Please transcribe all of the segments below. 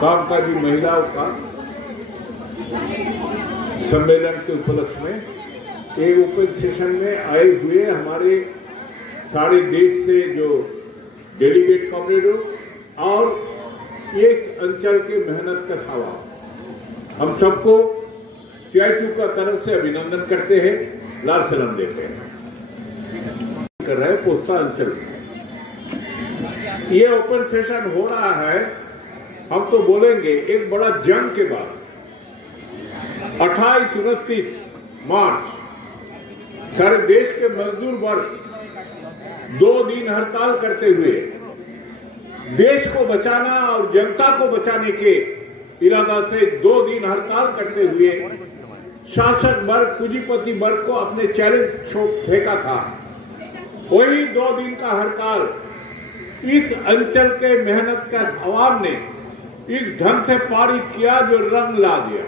कामकाजी महिलाओं का सम्मेलन के उपलक्ष्य में एक ओपन सेशन में आए हुए हमारे सारे देश से जो डेलीगेट कॉमरेड और इस अंचल के मेहनत का सवाल हम सबको CITU का तरफ से अभिनंदन करते हैं, लाल सलाम देते हैं। कर रहे पोस्ता अंचल ये ओपन सेशन हो रहा है। हम तो बोलेंगे एक बड़ा जंग के बाद 28-29 मार्च सारे देश के मजदूर वर्ग 2 दिन हड़ताल करते हुए देश को बचाना और जनता को बचाने के इरादा से 2 दिन हड़ताल करते हुए शासक वर्ग पूंजीपति वर्ग को अपने चैलेंज फेंका था। वही 2 दिन का हड़ताल इस अंचल के मेहनत का आवाम ने इस ढंग से पारित किया जो रंग ला दिया।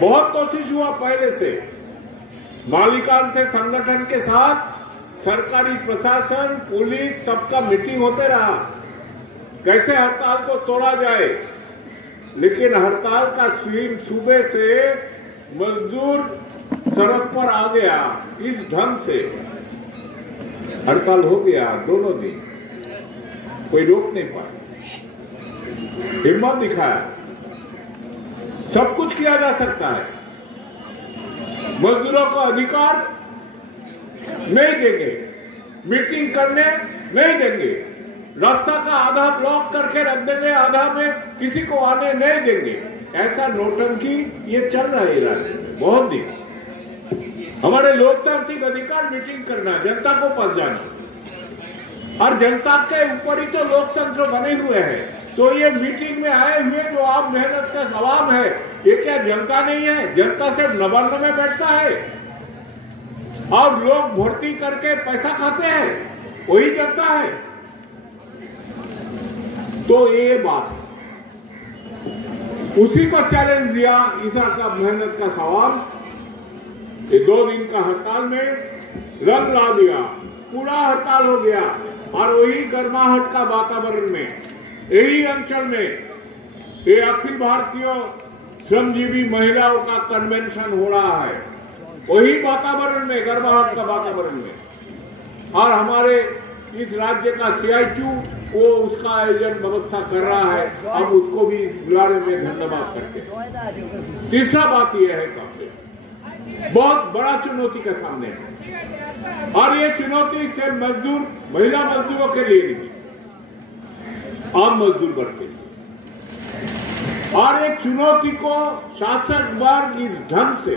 बहुत कोशिश हुआ पहले से मालिकान से संगठन के साथ सरकारी प्रशासन पुलिस सबका मीटिंग होते रहा कैसे हड़ताल को तोड़ा जाए, लेकिन हड़ताल का सुबह से मजदूर सड़क पर आ गया। इस ढंग से हड़ताल हो गया 2 दिन, कोई रोक नहीं पाया, हिम्मत दिखाया। सब कुछ किया जा सकता है। मजदूरों को अधिकार नहीं देंगे, मीटिंग करने नहीं देंगे, रास्ता का आधा ब्लॉक करके रख देंगे, आधा में किसी को आने नहीं देंगे। ऐसा नौटंकी ये चल रहा है राज्य में बहुत दिन। हमारे लोकतांत्रिक अधिकार मीटिंग करना, जनता को पास जाना, और जनता के ऊपर ही तो लोकतंत्र बने हुए हैं। तो ये मीटिंग में आए हुए जो आप मेहनत का सवाल है, ये क्या जनता नहीं है? जनता सिर्फ नवान्न में बैठता है और लोग भर्ती करके पैसा खाते हैं, वही जनता है। तो ये बात उसी को चैलेंज दिया ईसा का मेहनत का सवाल। ये 2 दिन का हड़ताल में रंग ला दिया, पूरा हड़ताल हो गया। और वही गर्माहट का वातावरण में यही अंचल में ये अखिल भारतीय श्रमजीवी महिलाओं का कन्वेंशन हो रहा है, वही वातावरण में, गर्माहट का वातावरण में। और हमारे इस राज्य का CITU को उसका आयोजन व्यवस्था कर रहा है, हम उसको भी बुलाने में धन्यवाद करते हैं। तीसरा बात यह है कि बहुत बड़ा चुनौती के सामने है, और ये चुनौती से मजदूर महिला मजदूरों के लिए नहीं, आम मजदूर वर्ग के लिए। और एक चुनौती को शासक वर्ग इस ढंग से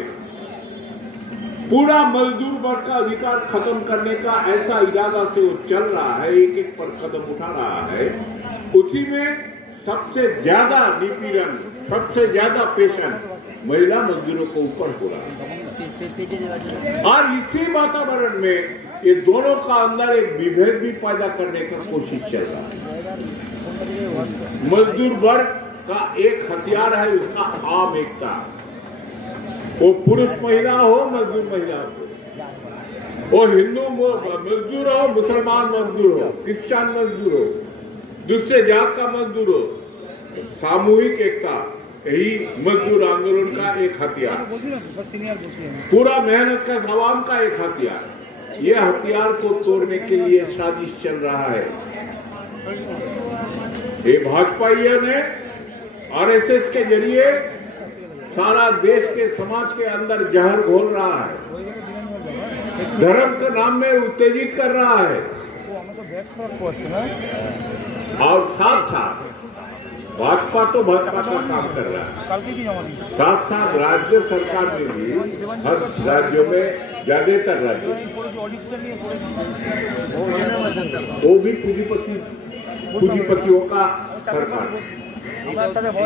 पूरा मजदूर वर्ग का अधिकार खत्म करने का ऐसा इरादा से वो चल रहा है, एक पर कदम उठा रहा है। उसी में सबसे ज्यादा निपीड़न, सबसे ज्यादा पेशन महिला मजदूरों को ऊपर हो रहा है। और इसी वातावरण में ये दोनों का अंदर एक विभेद भी पैदा करने का कोशिश चल रहा है। मजदूर वर्ग का एक हथियार है उसका आम एकता, वो पुरुष महिला हो, मजदूर महिला हो, वो हिंदू मजदूर हो, मुसलमान मजदूर हो, क्रिश्चियन मजदूर हो, दूसरे जात का मजदूर हो, सामूहिक एकता यही मजदूर आंदोलन का एक हथियार, पूरा मेहनत का आवाम का एक हथियार। ये हथियार को तोड़ने के लिए साजिश चल रहा है। ये भाजपाइयों ने RSS के जरिए सारा देश के समाज के अंदर जहर घोल रहा है, धर्म के नाम में उत्तेजित कर रहा है। और साथ साथ भाजपा तो भाजपा का काम कर रहा है, साथ साथ राज्य सरकार में भी हर राज्यों में, ज्यादातर राज्यों वो भी पूंजीपतियों का सरकार,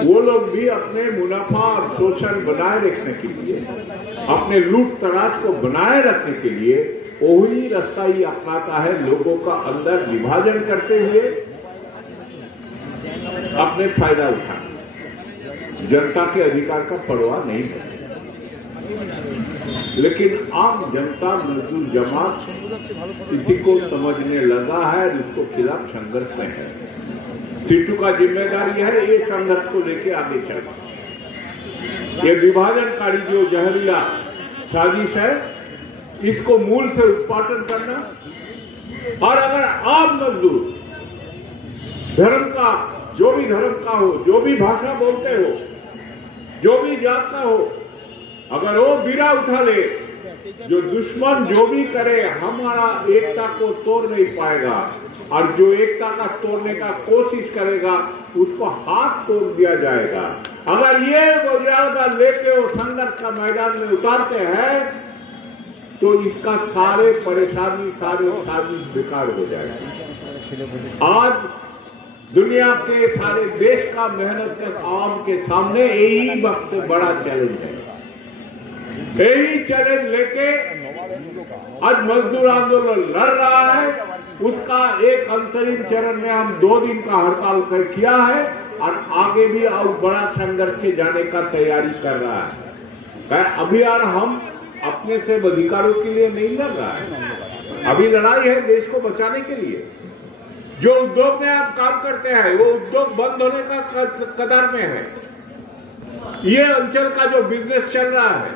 वो लोग भी अपने मुनाफा और शोषण बनाए रखने के लिए, अपने लूट तराज को बनाए रखने के लिए वही रास्ता ही अपनाता है, लोगों का अंदर विभाजन करते हुए अपने फायदा उठाना, जनता के अधिकार का परवाह नहीं करते। लेकिन आम जनता मजदूर जमात इसी को समझने लगा है और इसको खिलाफ संघर्ष में है। सीटू का जिम्मेदारी है ये संघर्ष को लेकर आगे चलना। ये विभाजनकारी जो जहरीला साजिश है इसको मूल से उत्पादन करना। और अगर आम मजदूर धर्म का, जो भी धर्म का हो, जो भी भाषा बोलते हो, जो भी जात का हो, अगर वो बीड़ा उठा ले, जो दुश्मन जो भी करे हमारा एकता को तोड़ नहीं पाएगा और जो एकता का तोड़ने का कोशिश करेगा उसको हाथ तोड़ दिया जाएगा। अगर ये बुनियाद लेके वो संघर्ष का मैदान में उतारते हैं तो इसका सारे परेशानी, सारे साजिश बेकार हो जाएगा। आज दुनिया के सारे देश का मेहनत के आवाम के सामने यही वक्त बड़ा चैलेंज है। यही चैलेंज लेके आज मजदूर आंदोलन लड़ रहा है। उसका एक अंतरिम चरण में हम 2 दिन का हड़ताल कर किया है और आगे भी और बड़ा संघर्ष के जाने का तैयारी कर रहा है। अभियान हम अपने से अधिकारों के लिए नहीं लड़ रहा है, अभी लड़ाई है देश को बचाने के लिए। जो उद्योग में आप काम करते हैं वो उद्योग बंद होने का कतार में है। ये अंचल का जो बिजनेस चल रहा है,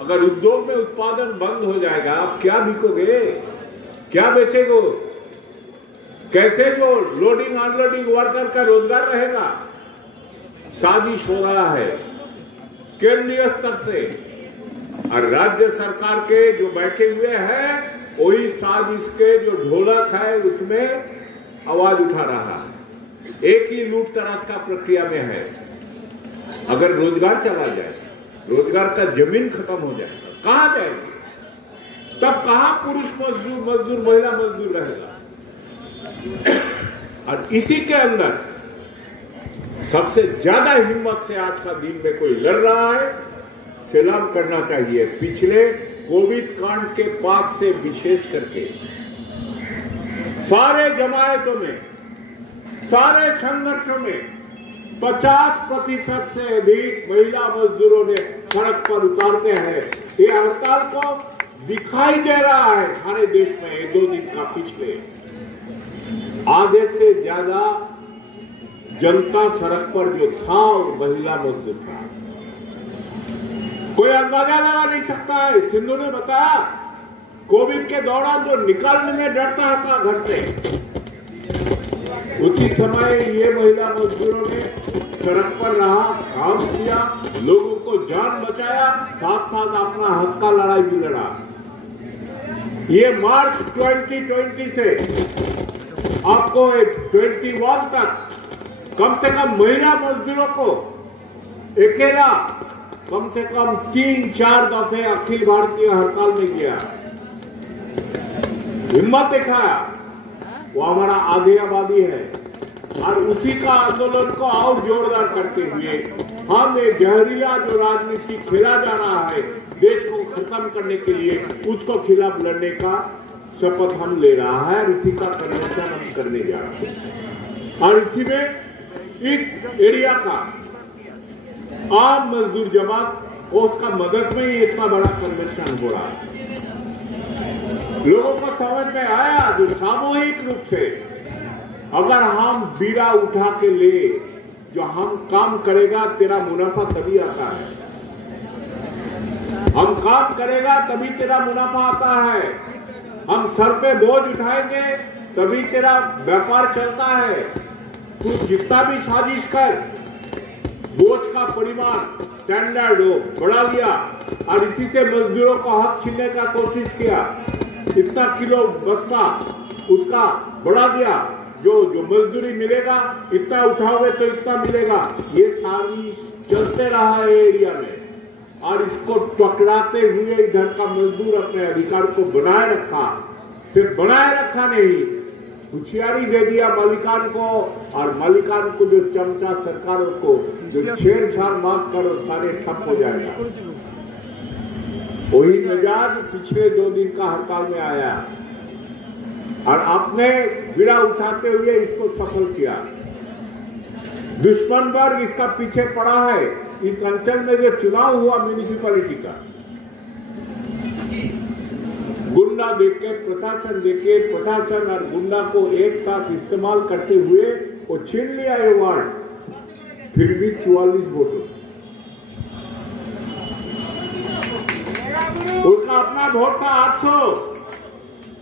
अगर उद्योग में उत्पादन बंद हो जाएगा आप क्या बिकोगे, क्या बेचेगो, कैसे जो लोडिंग अनलोडिंग वर्कर का रोजगार रहेगा। साजिश हो रहा है केंद्रीय स्तर से और राज्य सरकार के जो बैठे हुए हैं वही साजिश के जो ढोलक है उसमें आवाज उठा रहा है। एक ही लूट तराज का प्रक्रिया में है। अगर रोजगार चला जाए, रोजगार का जमीन खत्म हो जाए, कहां जाएगी? तब कहां पुरुष मजदूर महिला मजदूर रहेगा? और इसी के अंदर सबसे ज्यादा हिम्मत से आज का दिन में कोई लड़ रहा है, सलाम करना चाहिए। पिछले कोविड कांड के बाद से विशेष करके सारे जमायतों में, सारे संघर्षों में 50% से अधिक महिला मजदूरों ने सड़क पर उतारते हैं। ये हड़ताल को दिखाई दे रहा है सारे देश में। 2 दिन का पिछले आधे से ज्यादा जनता सड़क पर जो था और महिला मजदूर था। कोई अंदाजा लगा नहीं सकता है। सिंधु ने बताया कोविड के दौरान जो निकलने में डरता था घर से, उसी समय ये महिला मजदूरों ने सड़क पर रहा, काम किया, लोगों को जान बचाया, साथ साथ अपना हक का लड़ाई भी लड़ा। ये मार्च 2020 से आपको 21 तक कम से कम महिला मजदूरों को अकेला कम से कम 3-4 दफे अखिल भारतीय हड़ताल में किया, हिम्मत दिखाया। वो हमारा आधी आबादी है और उसी का आंदोलन को और जोरदार करते हुए हम ये जहरीला जो राजनीति खेला जा रहा है देश को खत्म करने के लिए, उसको खिलाफ लड़ने का शपथ हम ले रहा है और इसी का कन्वेंशन हम करने जा रहे हैं। और इसी में इस एरिया का आम मजदूर जमात और उसका मदद में ही इतना बड़ा कन्वेंशन हो रहा है। लोगों को समझ में आया जो सामूहिक रूप से अगर हम बीड़ा उठा के ले, जो हम काम करेगा तेरा मुनाफा तभी आता है, हम काम करेगा तभी तेरा मुनाफा आता है, हम सर पे बोझ उठाएंगे तभी तेरा व्यापार चलता है। तू जितना भी साजिश कर, बोझ का परिमाण स्टैंडर्ड हो बढ़ा लिया और इसी से मजदूरों का हक छीनने का कोशिश किया, इतना किलो बस्ता उसका बढ़ा दिया, जो मजदूरी मिलेगा इतना उठाओगे तो इतना मिलेगा। ये सारी चलते रहा है एरिया में और इसको टकराते हुए इधर का मजदूर अपने अधिकार को बनाए रखा। सिर्फ बनाए रखा नहीं, होशियारी दे दिया मालिकान को, और मालिकान को जो चमचा सरकारों को जो छेड़छाड़ मत करो सारे ठप हो जाएगा। वही मिजाज पिछले 2 दिन का हड़ताल में आया और आपने बीड़ा उठाते हुए इसको सफल किया। दुश्मन वर्ग इसका पीछे पड़ा है। इस अंचल में जो चुनाव हुआ म्यूनिसिपैलिटी का, गुंडा देके प्रशासन और गुंडा को एक साथ इस्तेमाल करते हुए वो छीन लिया ये वार्ड, फिर भी 44 वोट। उसका अपना वोट था 800,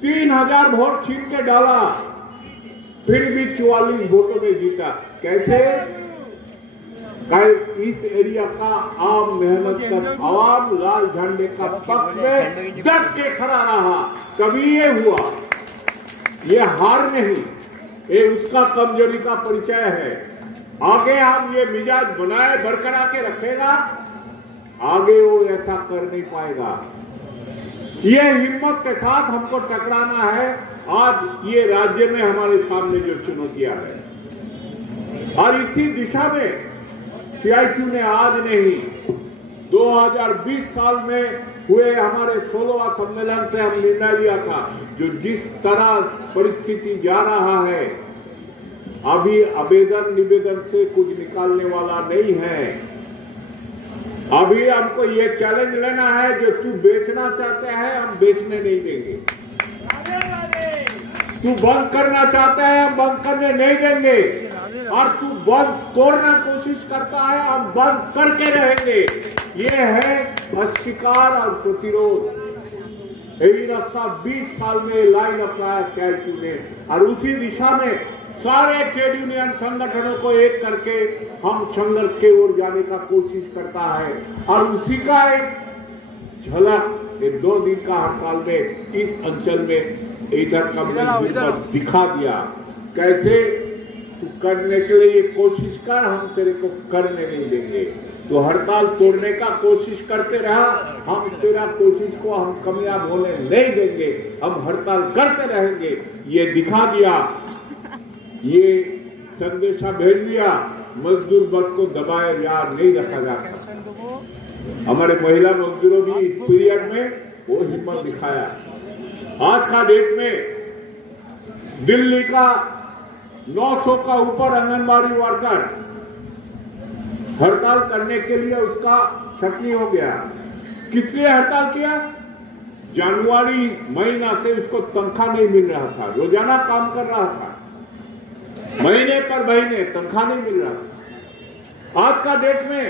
3000 वोट छीन के डाला, फिर भी 44 वोटों में जीता। कैसे? इस एरिया का आम मेहनत का आवाम लाल झंडे का पक्ष में डट के खड़ा रहा, तभी ये हुआ। ये हार नहीं, ये उसका कमजोरी का परिचय है। आगे हम ये मिजाज बनाए बरकरार के रखेगा, आगे वो ऐसा कर नहीं पाएगा। ये हिम्मत के साथ हमको टकराना है। आज ये राज्य में हमारे सामने जो चुनौतियां है, और इसी दिशा में CITU ने आज नहीं 2020 साल में हुए हमारे 16वां सम्मेलन से हम निर्णय लिया था, जो जिस तरह परिस्थिति जा रहा है, अभी आवेदन निवेदन से कुछ निकालने वाला नहीं है। अभी हमको ये चैलेंज लेना है, जो तू बेचना चाहते हैं हम बेचने नहीं देंगे, तू बंद करना चाहते हैं हम बंद करने नहीं देंगे, और तू बंद तोड़ना कोशिश करता है हम बंद करके रहेंगे। ये है अस्वीकार और प्रतिरोध। यही रास्ता 20 साल में लाइन अपनाया CITU ने, और उसी दिशा में सारे ट्रेड यूनियन संगठनों को एक करके हम संघर्ष की ओर जाने का कोशिश करता है। और उसी का एक झलक एक 2 दिन का हड़ताल में इस अंचल में इधर का दिखा दिया। कैसे? तू करने के लिए कोशिश कर, हम तेरे को करने नहीं देंगे। तो हड़ताल तोड़ने का कोशिश करते रहा, हम तेरा कोशिश को हम कामयाब होने नहीं देंगे, हम हड़ताल करते रहेंगे। ये दिखा दिया, ये संदेशा भेज दिया, मजदूर वर्ग को दबाए यार नहीं रखा जा सकता। हमारे महिला मजदूरों भी इस पीरियड में वो हिम्मत दिखाया। आज का डेट में दिल्ली का 900 का ऊपर आंगनबाड़ी वर्कर हड़ताल करने के लिए उसका छटनी हो गया। किस लिए हड़ताल किया? जनवरी महीना से उसको तनख्वाह नहीं मिल रहा था, रोजाना काम कर रहा था, महीने पर महीने तनख्वाह नहीं मिल रहा था। आज का डेट में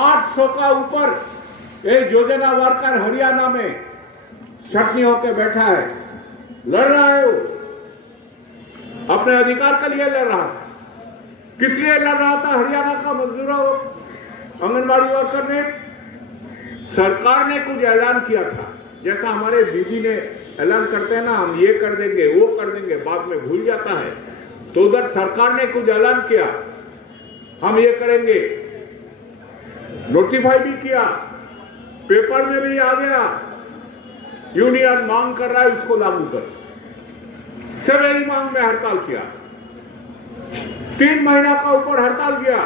800 का ऊपर एक योजना वर्कर हरियाणा में छटनी होकर बैठा है, लड़ रहा है, वो अपने अधिकार के लिए लड़ रहा था। किस लिए लड़ रहा था? हरियाणा का मजदूरों आंगनबाड़ी वर्कर ने, सरकार ने कुछ ऐलान किया था, जैसा हमारे दीदी ने ऐलान करते हैं ना, हम ये कर देंगे वो कर देंगे, बाद में भूल जाता है। तो उधर सरकार ने कुछ ऐलान किया, हम ये करेंगे, नोटिफाई भी किया, पेपर में भी आ गया, यूनियन मांग कर रहा है उसको लागू कर। सब यही मांग में हड़ताल किया, 3 महीना का ऊपर हड़ताल किया,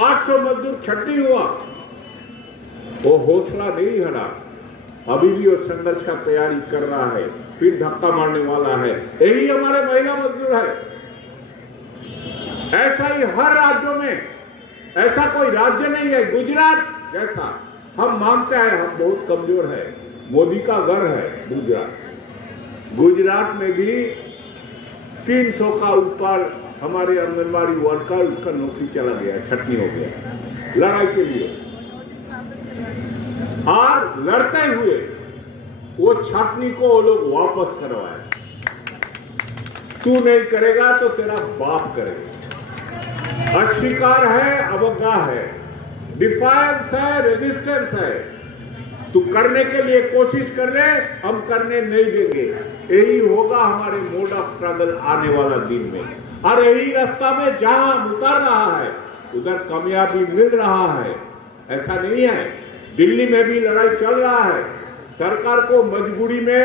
800 मजदूर छटनी हुआ। वो हौसला नहीं हरा, अभी भी वो संघर्ष का तैयारी कर रहा है, फिर धक्का मारने वाला है। यही हमारे महिला मजदूर है। ऐसा ही हर राज्यों में, ऐसा कोई राज्य नहीं है गुजरात जैसा। हम मानते हैं हम बहुत कमजोर है, मोदी का घर है गुजरात। गुजरात में भी 300 का ऊपर हमारे आंगनबाड़ी वर्कर, उसका नौकरी चला गया, छटनी हो गया लड़ाई के लिए। और लड़ते हुए वो छटनी को वो लोग वापस करवाए। तू नहीं करेगा तो तेरा बाप करेगा। अस्वीकार है, अवज्ञा है, डिफायंस है, रेजिस्टेंस है। तू करने के लिए कोशिश कर ले, हम करने नहीं देंगे। यही होगा हमारे मोड ऑफ स्ट्रगल आने वाला दिन में। और यही रास्ता में जहां हम उतर रहा है उधर कामयाबी मिल रहा है। ऐसा नहीं है, दिल्ली में भी लड़ाई चल रहा है। सरकार को मजबूरी में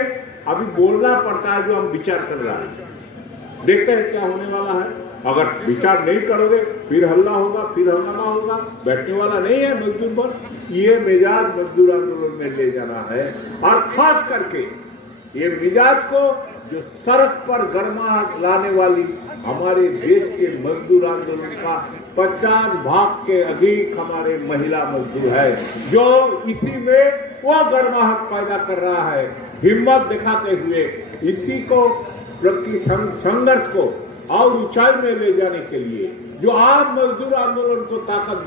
अभी बोलना पड़ता है जो हम विचार कर रहे हैं। देखते हैं क्या होने वाला है। अगर विचार नहीं करोगे फिर हल्ला होगा, फिर हंगामा होगा। बैठने वाला नहीं है मजदूर पर। ये मिजाज मजदूर आंदोलन में ले जाना है, और खास करके ये मिजाज को जो सड़क पर गर्माहट लाने वाली हमारे देश के मजदूर आंदोलन का 50 भाग के अधिक हमारे महिला मजदूर है, जो इसी में वो गर्माहट पैदा कर रहा है। हिम्मत दिखाते हुए इसी को प्रति संघर्ष को और ऊंचाई में ले जाने के लिए जो आम मजदूर आंदोलन को ताकत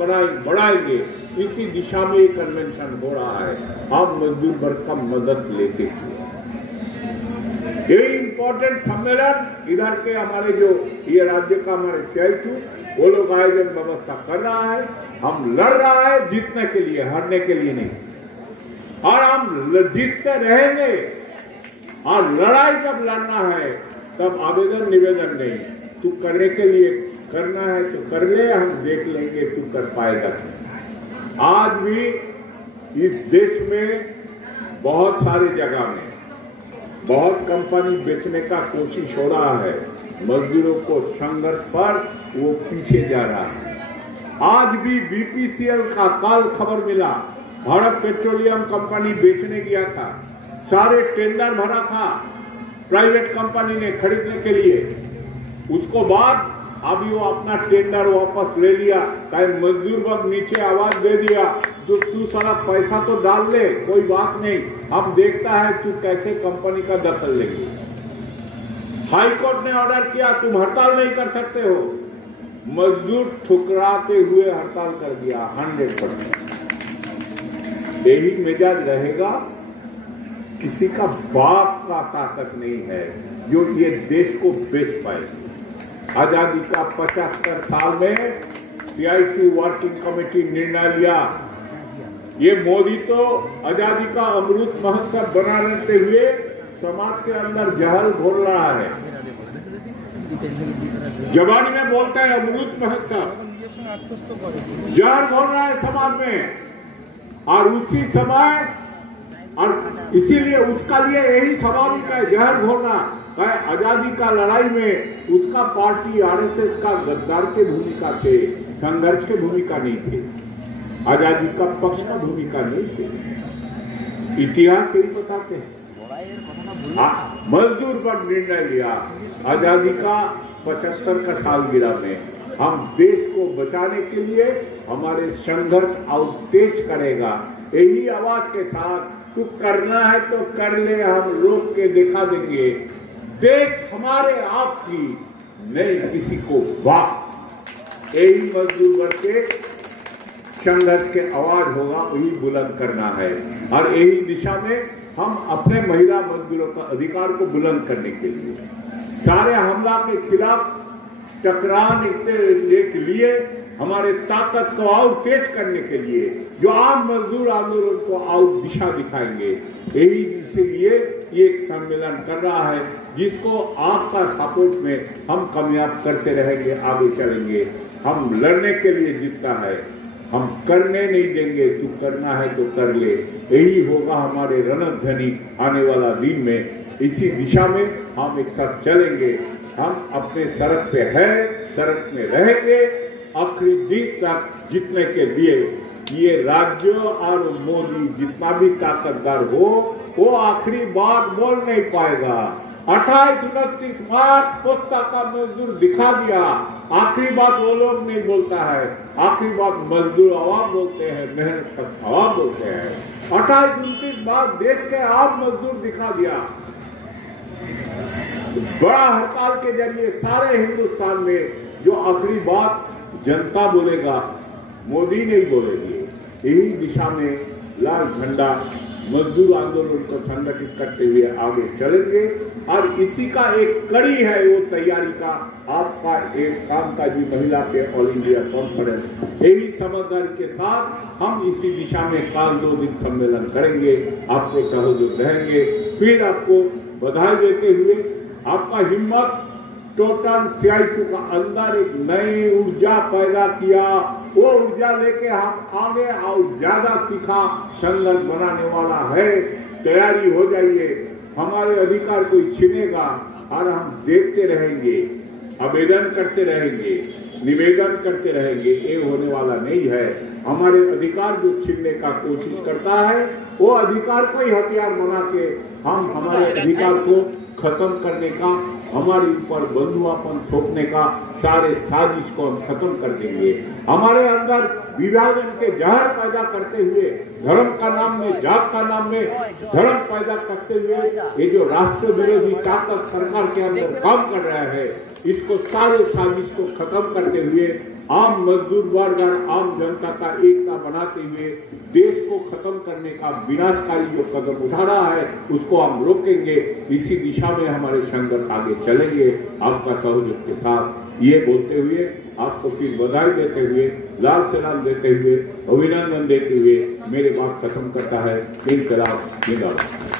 बढ़ाएंगे, इसी दिशा में कन्वेंशन हो रहा है। आम मजदूर वर्ग का मदद लेते हुए यही इम्पोर्टेंट सम्मेलन इधर के हमारे जो ये राज्य का हमारे CITU वो लोग आयोजन व्यवस्था कर रहा है। हम लड़ रहा है जीतने के लिए, हारने के लिए नहीं, और हम जीतते रहेंगे। और लड़ाई जब लड़ना है तब आवेदन निवेदन नहीं, तू करने के लिए करना है तो कर ले, हम देख लेंगे तू कर पाएगा। आज भी इस देश में बहुत सारे जगह में बहुत कंपनी बेचने का कोशिश हो रहा है। मजदूरों को संघर्ष पर वो पीछे जा रहा है। आज भी BPCL का कल खबर मिला, भारत पेट्रोलियम कंपनी बेचने गया था, सारे टेंडर भरा था प्राइवेट कंपनी ने खरीदने के लिए। उसको बाद अभी वो अपना टेंडर वापस ले लिया। चाहे मजदूर वर्ग नीचे आवाज दे दिया तो तू सारा पैसा तो डाल ले, कोई बात नहीं, हम देखता है तू कैसे कंपनी का दखल लेगी। हाई कोर्ट ने ऑर्डर किया तुम हड़ताल नहीं कर सकते हो, मजदूर ठुकराते हुए हड़ताल कर दिया 100%। यही मिजाज रहेगा। किसी का बाप का ताकत नहीं है जो ये देश को बेच पाए। आजादी का 75 साल में CITU वर्किंग कमेटी निर्णय लिया। ये मोदी तो आजादी का अमृत महोत्सव बना लेते हुए समाज के अंदर जहर घोल रहा है। जबानी में बोलता है अमृत महोत्सव, जहर घोल रहा है समाज में। और उसी समय और इसीलिए उसका लिए यही स्वाभाविक है जहर घोलना। आजादी का लड़ाई में उसका पार्टी RSS का गद्दार के भूमिका थे, संघर्ष के भूमिका नहीं थे, आजादी का पक्ष का भूमिका नहीं थे। इतिहास यही बताते हैं। मजदूर पर निर्णय लिया आजादी का 75 का सालगिरह में हम देश को बचाने के लिए हमारे संघर्ष और तेज करेगा। यही आवाज के साथ तू करना है तो कर ले, हम रोक के दिखा देंगे। देश हमारे आप की नहीं किसी को बाप। यही मजदूर वर्ग के संघर्ष के आवाज होगा, वही बुलंद करना है। और यही दिशा में हम अपने महिला मजदूरों का अधिकार को बुलंद करने के लिए सारे हमला के खिलाफ टकराने के लिए हमारे ताकत को और तेज करने के लिए जो आम मजदूर आंदोलन को और दिशा दिखाएंगे। यही इसीलिए ये एक सम्मेलन कर रहा है जिसको आपका सपोर्ट में हम कामयाब करते रहेंगे, आगे चलेंगे। हम लड़ने के लिए जीतता है, हम करने नहीं देंगे। तू करना है तो कर ले, यही होगा हमारे रणध्वनि आने वाला दिन में। इसी दिशा में हम एक साथ चलेंगे। हम अपने सड़क पे है, सड़क में रहेंगे आखिरी दिन तक जीतने के लिए। ये राज्य और मोदी जितना भी ताकतदार हो वो आखिरी बात बोल नहीं पाएगा। 28-29 मार्च पोस्ता का मजदूर दिखा दिया, आखिरी बात वो लोग नहीं बोलता है, आखिरी बात मजदूर आवाम बोलते हैं, मेहनत का आवाम बोलते हैं। 28-29 मार्च देश के आम मजदूर दिखा दिया। बड़ा हड़ताल के जरिए सारे हिंदुस्तान में जो आखिरी बात जनता बोलेगा, मोदी नहीं बोलेगी। यही दिशा में लाल झंडा मजदूर आंदोलन को संगठित करते हुए आगे चलेंगे। और इसी का एक कड़ी है वो तैयारी का आपका एक कामकाजी महिला के ऑल इंडिया कॉन्फ्रेंस। यही समझदारी के साथ हम इसी दिशा में काल 2 दिन सम्मेलन करेंगे, आपको सहयोग रहेंगे। फिर आपको बधाई देते हुए आपका हिम्मत टोटल CITU का अंदर एक नई ऊर्जा पैदा किया। वो ऊर्जा लेके हम आगे और ज्यादा तीखा संघर्ष बनाने वाला है। तैयारी हो जाइए, हमारे अधिकार कोई छीनेगा और हम देखते रहेंगे, आवेदन करते रहेंगे, निवेदन करते रहेंगे। ये होने वाला नहीं है। हमारे अधिकार जो छीनने का कोशिश करता है वो अधिकार को ही हथियार बना के हम हमारे अधिकार को खत्म करने का हमारे ऊपर बंधुआपन थोपने का सारे साजिश को हम खत्म कर देंगे। हमारे अंदर विभाजन के जहर पैदा करते हुए, धर्म का नाम में, जात का नाम में धर्म पैदा करते हुए ये जो राष्ट्र विरोधी ताकत सरकार के अंदर काम कर रहा है, इसको सारे साजिश को खत्म करते हुए आम मजदूर वर्ग और आम जनता का एकता बनाते हुए देश को खत्म करने का विनाशकारी जो कदम उठा रहा है उसको हम रोकेंगे। इसी दिशा में हमारे संघर्ष आगे चलेंगे आपका सहयोग के साथ। ये बोलते हुए आपको फिर बधाई देते हुए, लाल सलाम देते हुए, अभिनंदन देते हुए मेरे बात खत्म करता है। इनकलाब जिंदाबाद।